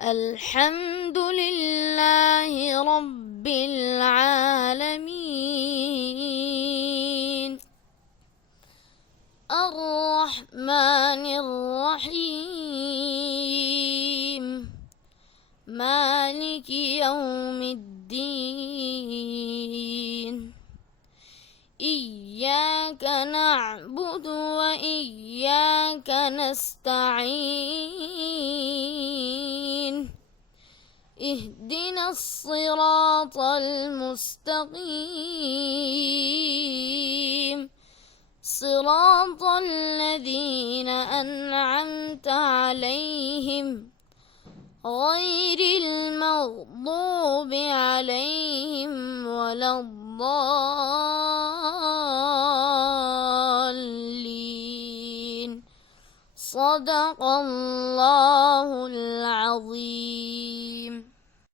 الحمد لله رب العالمين الرحمن الرحيم مالك يوم الدين إياك نعبد وإياك نستعين اهدنا الصراط المستقيم صراط الذين أنعمت عليهم غير المغضوب عليهم ولا الضالين صدق الله العظيم.